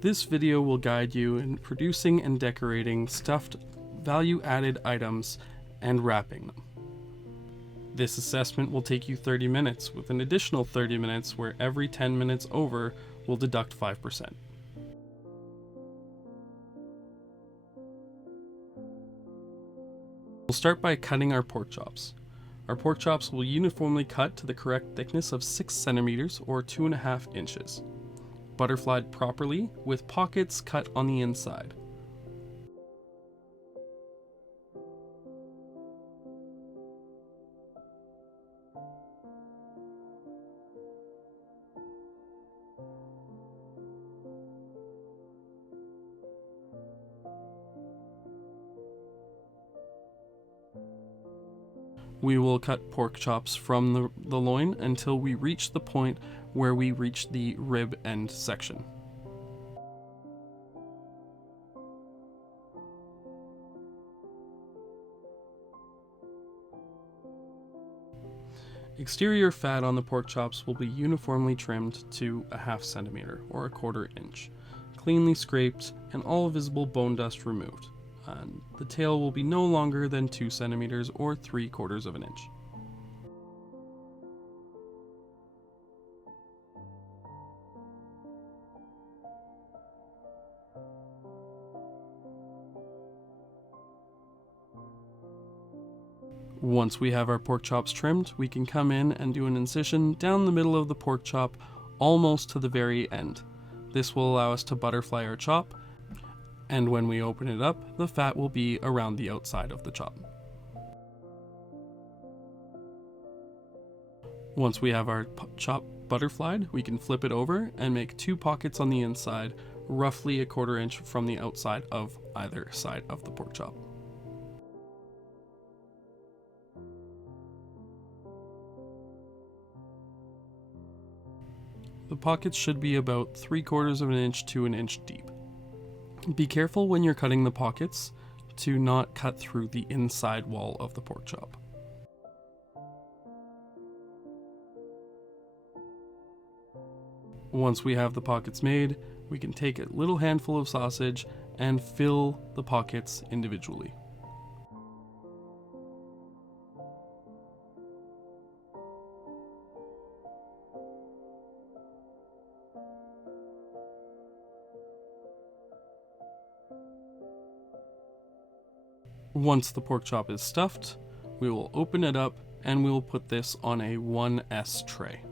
This video will guide you in producing and decorating stuffed value-added items and wrapping them. This assessment will take you 30 minutes, with an additional 30 minutes where every 10 minutes over will deduct 5%. We'll start by cutting our pork chops. Our pork chops will uniformly cut to the correct thickness of 6 centimeters or 2.5 inches. Butterflied properly with pockets cut on the inside. We will cut pork chops from the loin until we reach the point where we reach the rib end section. Exterior fat on the pork chops will be uniformly trimmed to 1/2 centimeter or 1/4 inch, cleanly scraped and all visible bone dust removed. And the tail will be no longer than 2 centimeters or 3/4 of an inch. Once we have our pork chops trimmed, we can come in and do an incision down the middle of the pork chop almost to the very end. This will allow us to butterfly our chop, and when we open it up, the fat will be around the outside of the chop. Once we have our chop butterflied, we can flip it over and make 2 pockets on the inside, roughly 1/4 inch from the outside of either side of the pork chop. The pockets should be about 3/4 of an inch to an inch deep. Be careful when you're cutting the pockets to not cut through the inside wall of the pork chop. Once we have the pockets made, we can take a little handful of sausage and fill the pockets individually. Once the pork chop is stuffed, we will open it up and we will put this on a 1S tray.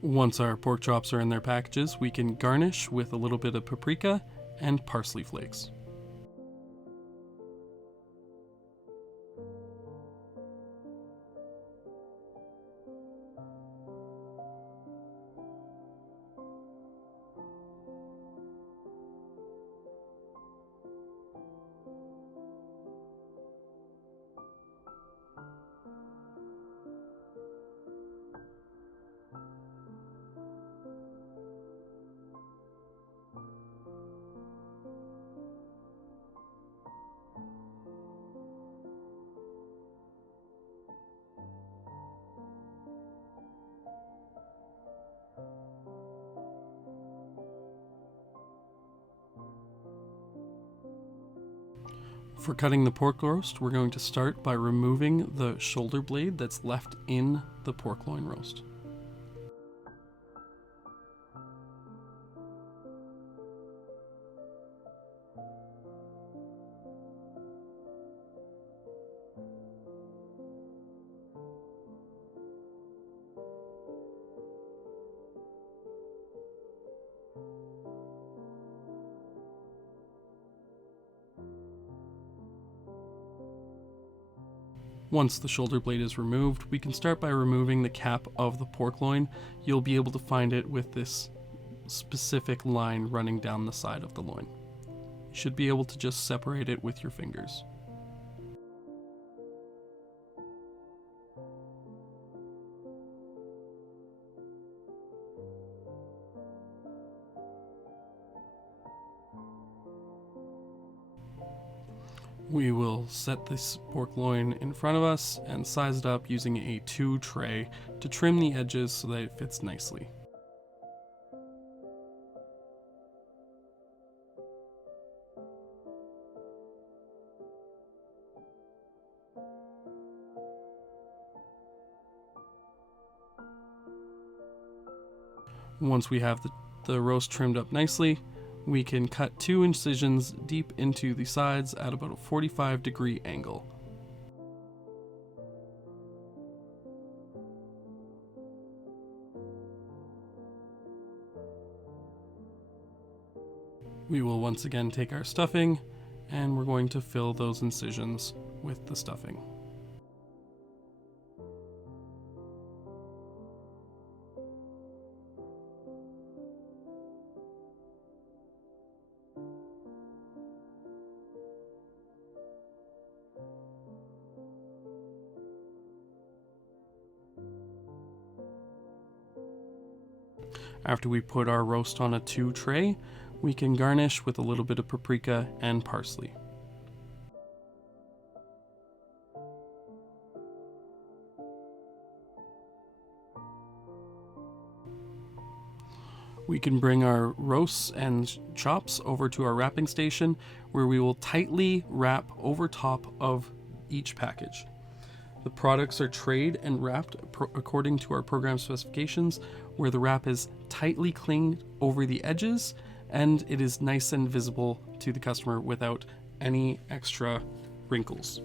Once our pork chops are in their packages, we can garnish with a little bit of paprika and parsley flakes. For cutting the pork roast, we're going to start by removing the shoulder blade that's left in the pork loin roast. Once the shoulder blade is removed, we can start by removing the cap of the pork loin. You'll be able to find it with this specific line running down the side of the loin. You should be able to just separate it with your fingers. We will set this pork loin in front of us and size it up using a 2 tray to trim the edges so that it fits nicely. Once we have the roast trimmed up nicely, we can cut 2 incisions deep into the sides at about a 45-degree angle. We will once again take our stuffing and we're going to fill those incisions with the stuffing. After we put our roast on a 2 tray, we can garnish with a little bit of paprika and parsley. We can bring our roasts and chops over to our wrapping station, where we will tightly wrap over top of each package. The products are trayed and wrapped according to our program specifications, where the wrap is tightly clinged over the edges and it is nice and visible to the customer without any extra wrinkles.